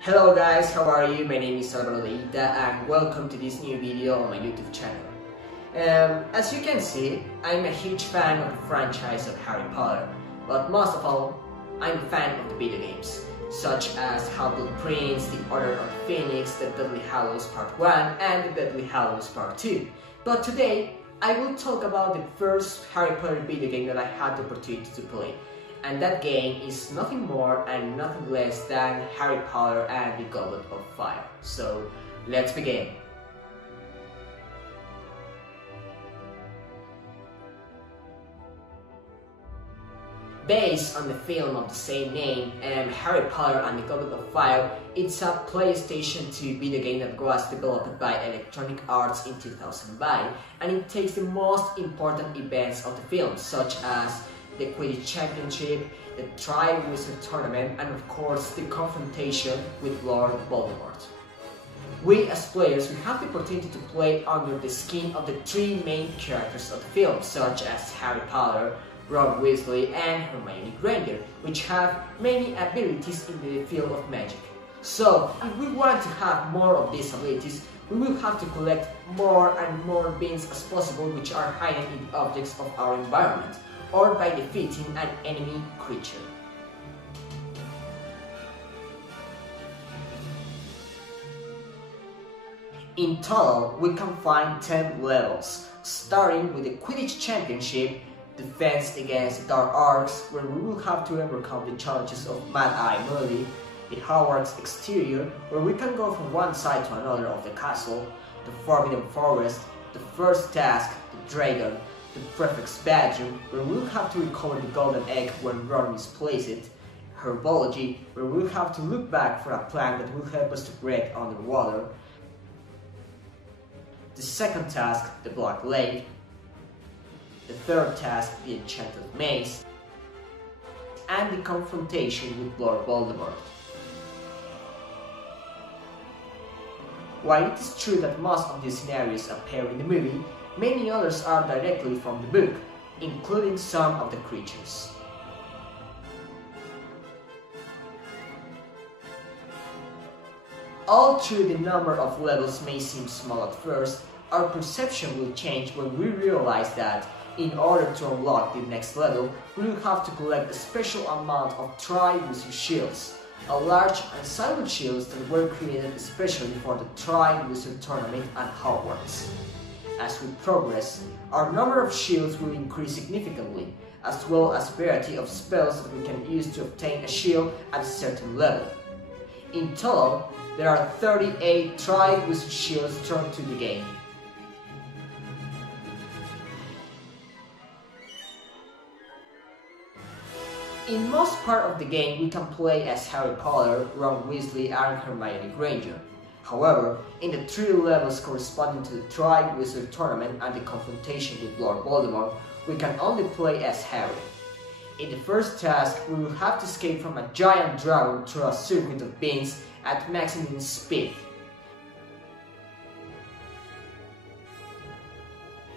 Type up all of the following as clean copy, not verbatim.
Hello guys, how are you? My name is Alvaro Dehita and welcome to this new video on my YouTube channel. As you can see, I'm a huge fan of the franchise of Harry Potter, but most of all, I'm a fan of the video games, such as Half-Blood Prince, The Order of the Phoenix, The Deadly Hallows Part 1 and The Deadly Hallows Part 2. But today, I will talk about the first Harry Potter video game that I had the opportunity to play. And that game is nothing more and nothing less than Harry Potter and the Goblet of Fire. So, let's begin. Based on the film of the same name, Harry Potter and the Goblet of Fire, it's a PlayStation 2 video game that was developed by Electronic Arts in 2009, and it takes the most important events of the film, such as the Quidditch Championship, the Triwizard Tournament, and of course the confrontation with Lord Voldemort. We as players, we have the opportunity to play under the skin of the three main characters of the film, such as Harry Potter, Ron Weasley, and Hermione Granger, which have many abilities in the field of magic. So, if we want to have more of these abilities, we will have to collect more and more beans as possible, which are hidden in the objects of our environment, or by defeating an enemy creature. In total, we can find 10 levels, starting with the Quidditch Championship, Defense against the Dark Arts, where we will have to overcome the challenges of Mad Eye Moody, the Hogwarts Exterior, where we can go from one side to another of the castle, the Forbidden Forest, the First Task, the Dragon, the Prefect's Bedroom, where we'll have to recover the golden egg when Ron misplaced it, Herbology, where we'll have to look back for a plant that will help us to break underwater, the second task, the Black Lake, the third task, the Enchanted Maze, and the confrontation with Lord Voldemort. While it is true that most of these scenarios appear in the movie, many others are directly from the book, including some of the creatures. Although the number of levels may seem small at first, our perception will change when we realize that, in order to unlock the next level, we will have to collect a special amount of Triwizard Shields, a large and silent shields that were created especially for the Triwizard Tournament at Hogwarts. As we progress, our number of shields will increase significantly, as well as a variety of spells that we can use to obtain a shield at a certain level. In total, there are 38 Triwizard Shields thrown to the game. In most part of the game, we can play as Harry Potter, Ron Weasley, and Hermione Granger. However, in the 3 levels corresponding to the Triwizard Tournament and the confrontation with Lord Voldemort, we can only play as Harry. In the first task, we will have to escape from a giant dragon through a circuit of beams at maximum speed.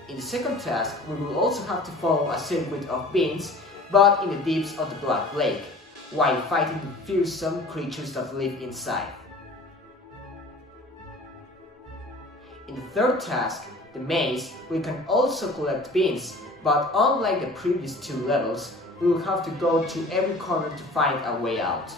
In the second task, we will also have to follow a circuit of beams, but in the deeps of the Black Lake, while fighting the fearsome creatures that live inside. In the third task, the maze, we can also collect beans, but unlike the previous 2 levels, we will have to go to every corner to find a way out.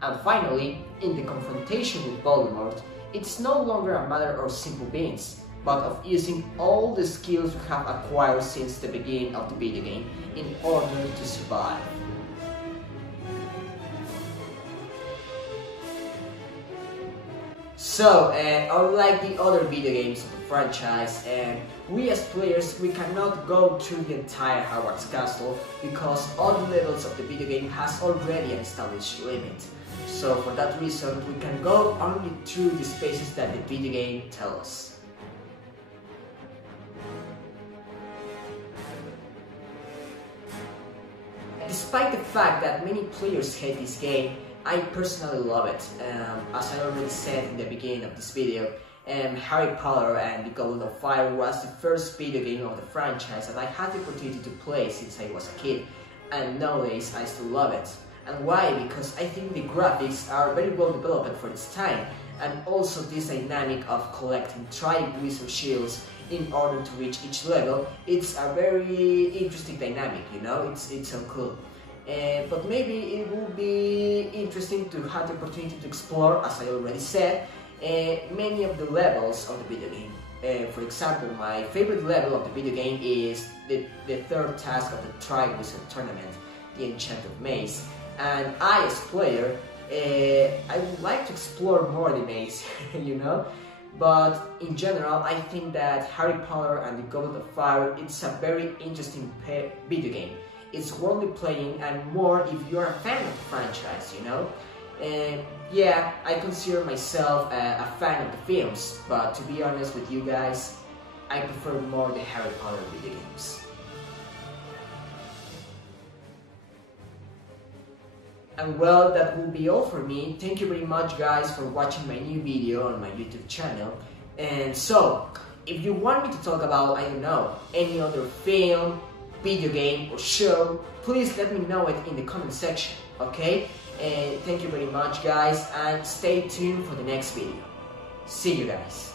And finally, in the confrontation with Voldemort, it's no longer a matter of simple beans, but of using all the skills we have acquired since the beginning of the video game in order to survive. So, unlike the other video games of the franchise, we as players, we cannot go through the entire Hogwarts Castle because all the levels of the video game has already an established limit. So for that reason, we can go only through the spaces that the video game tells us. Despite the fact that many players hate this game, I personally love it. As I already said in the beginning of this video, Harry Potter and the Goblet of Fire was the first video game of the franchise that I had the opportunity to play since I was a kid. and nowadays I still love it. And why? Because I think the graphics are very well developed for its time, and also this dynamic of collecting tri-greaser shields in order to reach each level. It's a very interesting dynamic, you know, it's so cool. But maybe it will be interesting to have the opportunity to explore, as I already said, many of the levels of the video game. For example, my favorite level of the video game is the third task of the Tri-Wizard tournament, the Enchanted Maze. And I, as player, I would like to explore more the maze, you know? But in general, I think that Harry Potter and the Goblet of Fire, it's a very interesting video game. It's worthy playing, and more if you're a fan of the franchise, you know? Yeah, I consider myself a fan of the films, but to be honest with you guys, I prefer more the Harry Potter video games. And well, that will be all for me. Thank you very much guys for watching my new video on my YouTube channel. And so, if you want me to talk about, I don't know, any other film, video game or show, please let me know it in the comment section, okay? And thank you very much guys, and stay tuned for the next video. See you guys.